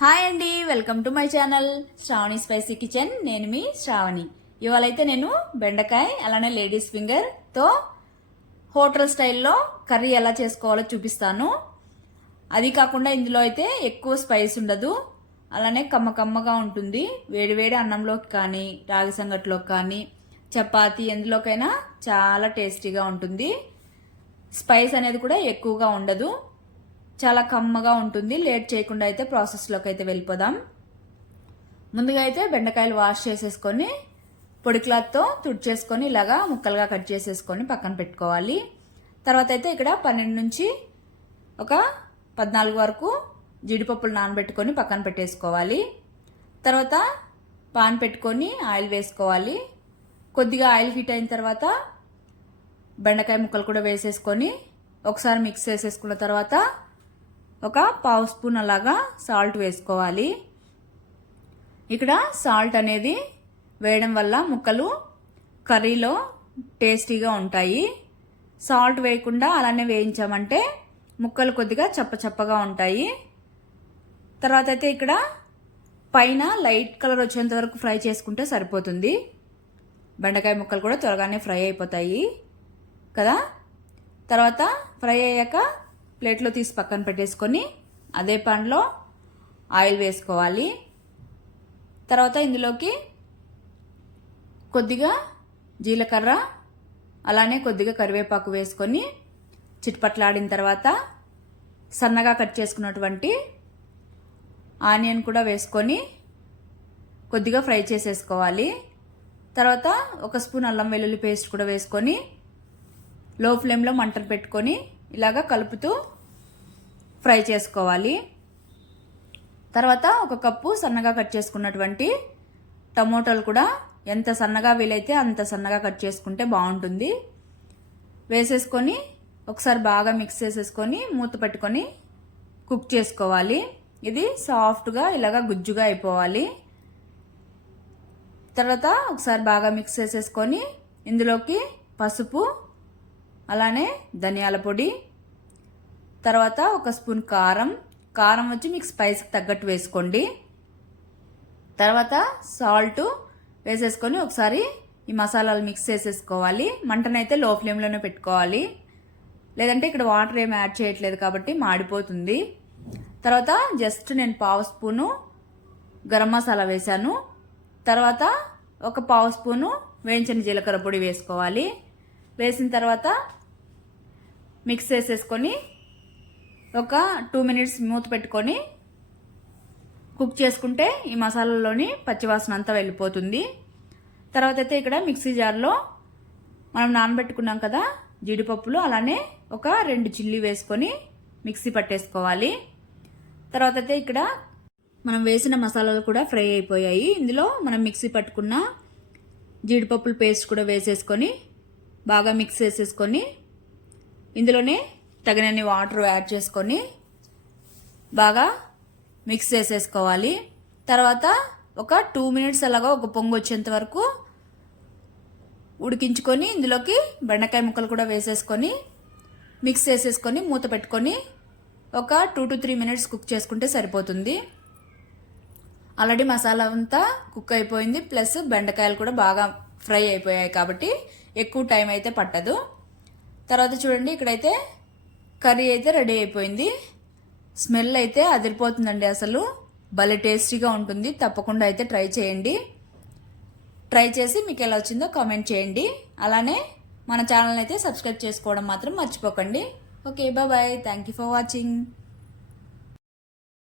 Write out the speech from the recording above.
Hi అండి welcome to my channel Sravani spicy kitchen. నేను మీ శ్రావణి. ఇవాళైతే నేను బెండకాయ అలానే లేడీస్ ఫింగర్తో హోటల్ స్టైల్లో కర్రీ ఎలా చేసుకోవాలో చూపిస్తాను. అది కాకుండా ఇందులో అయితే ఎక్కువ స్పైస్ ఉండదు. అలానే కమ్మ కమ్మగా ఉంటుంది. వేడివేడి అన్నంలోకి కానీ రాగి సంగట్లోకి కానీ చపాతి ఎందులోకైనా చాలా టేస్టీగా ఉంటుంది. స్పైస్ అనేది కూడా ఎక్కువగా ఉండదు. చాలా కమ్మగా ఉంటుంది. లేట్ చేయకుండా అయితే ప్రాసెస్లోకి అయితే వెళ్ళిపోదాం. ముందుగా అయితే బెండకాయలు వాష్ చేసేసుకొని పొడి క్లాత్తో తుడిచేసుకొని ఇలాగా ముక్కలుగా కట్ చేసేసుకొని పక్కన పెట్టుకోవాలి. తర్వాత అయితే ఇక్కడ పన్నెండు నుంచి ఒక పద్నాలుగు వరకు జీడిపప్పులు నానబెట్టుకొని పక్కన పెట్టేసుకోవాలి. తర్వాత పాన్ పెట్టుకొని ఆయిల్ వేసుకోవాలి. కొద్దిగా ఆయిల్ హీట్ అయిన తర్వాత బెండకాయ ముక్కలు కూడా వేసేసుకొని ఒకసారి మిక్స్ చేసేసుకున్న తర్వాత ఒక పావు స్పూన్ అలాగా సాల్ట్ వేసుకోవాలి. ఇక్కడ సాల్ట్ అనేది వేయడం వల్ల ముక్కలు కర్రీలో టేస్టీగా ఉంటాయి. సాల్ట్ వేయకుండా అలానే వేయించామంటే ముక్కలు కొద్దిగా చప్ప చప్పగా ఉంటాయి. తర్వాత అయితే ఇక్కడ పైన లైట్ కలర్ వచ్చేంత వరకు ఫ్రై చేసుకుంటే సరిపోతుంది. బెండకాయ ముక్కలు కూడా త్వరగానే ఫ్రై అయిపోతాయి కదా. తర్వాత ఫ్రై అయ్యాక ప్లేట్లో తీసి పక్కన పెట్టేసుకొని అదే పాన్లో ఆయిల్ వేసుకోవాలి. తర్వాత ఇందులోకి కొద్దిగా జీలకర్ర అలానే కొద్దిగా కరివేపాకు వేసుకొని చిట్పట్లాడిన తర్వాత సన్నగా కట్ చేసుకున్నటువంటి ఆనియన్ కూడా వేసుకొని కొద్దిగా ఫ్రై చేసేసుకోవాలి. తర్వాత ఒక స్పూన్ అల్లం వెల్లుల్లి పేస్ట్ కూడా వేసుకొని లో ఫ్లేమ్లో మంటలు పెట్టుకొని ఇలాగా కలుపుతూ ఫ్రై చేసుకోవాలి. తర్వాత ఒక కప్పు సన్నగా కట్ చేసుకున్నటువంటి టమోటాలు కూడా ఎంత సన్నగా వీలైతే అంత సన్నగా కట్ చేసుకుంటే బాగుంటుంది. వేసేసుకొని ఒకసారి బాగా మిక్స్ చేసేసుకొని మూత పెట్టుకొని కుక్ చేసుకోవాలి. ఇది సాఫ్ట్గా ఇలాగా గుజ్జుగా అయిపోవాలి. తర్వాత ఒకసారి బాగా మిక్స్ చేసేసుకొని ఇందులోకి పసుపు అలానే ధనియాల పొడి తర్వాత ఒక స్పూన్ కారం. కారం వచ్చి మీకు స్పైస్కి తగ్గట్టు వేసుకోండి. తర్వాత సాల్ట్ వేసేసుకొని ఒకసారి ఈ మసాలాలు మిక్స్ చేసేసుకోవాలి. మంటనైతే లో ఫ్లేమ్లోనే పెట్టుకోవాలి. లేదంటే ఇక్కడ వాటర్ ఏమి యాడ్ చేయట్లేదు కాబట్టి మాడిపోతుంది. తర్వాత జస్ట్ నేను పావు స్పూను గరం మసాలా వేశాను. తర్వాత ఒక పావు స్పూను వేయించిన జీలకర్ర పొడి వేసుకోవాలి. వేసిన తర్వాత మిక్స్ చేసేసుకొని ఒక టూ మినిట్స్ మూత పెట్టుకొని కుక్ చేసుకుంటే ఈ మసాలాలోని పచ్చివాసన అంతా వెళ్ళిపోతుంది. తర్వాత అయితే ఇక్కడ మిక్సీ జార్లో మనం నానబెట్టుకున్నాం కదా జీడిపప్పులు అలానే ఒక రెండు చిల్లీ వేసుకొని మిక్సీ పట్టేసుకోవాలి. తర్వాత అయితే ఇక్కడ మనం వేసిన మసాలాలు కూడా ఫ్రై అయిపోయాయి. ఇందులో మనం మిక్సీ పట్టుకున్న జీడిపప్పుల పేస్ట్ కూడా వేసేసుకొని బాగా మిక్స్ చేసేసుకొని ఇందులోనే తగినన్ని వాటర్ యాడ్ చేసుకొని బాగా మిక్స్ చేసేసుకోవాలి. తర్వాత ఒక టూ మినిట్స్ అలాగా ఒక పొంగు వచ్చేంత వరకు ఉడికించుకొని ఇందులోకి బెండకాయ ముక్కలు కూడా వేసేసుకొని మిక్స్ చేసేసుకొని మూత పెట్టుకొని ఒక two to three minutes cook చేసుకుంటే సరిపోతుంది. ఆల్రెడీ మసాలా అంతా కుక్ అయిపోయింది. ప్లస్ బెండకాయలు కూడా బాగా ఫ్రై అయిపోయాయి కాబట్టి ఎక్కువ టైం అయితే పట్టదు. తర్వాత చూడండి ఇక్కడైతే కర్రీ అయితే రెడీ అయిపోయింది. స్మెల్ అయితే అదిరిపోతుందండి అసలు. భలే టేస్టీగా ఉంటుంది. తప్పకుండా అయితే ట్రై చేయండి. ట్రై చేసి మీకు ఎలా వచ్చిందో కామెంట్ చేయండి. అలానే మన ఛానల్ అయితే సబ్స్క్రైబ్ చేసుకోవడం మాత్రం మర్చిపోకండి. Okay bye thank you for watching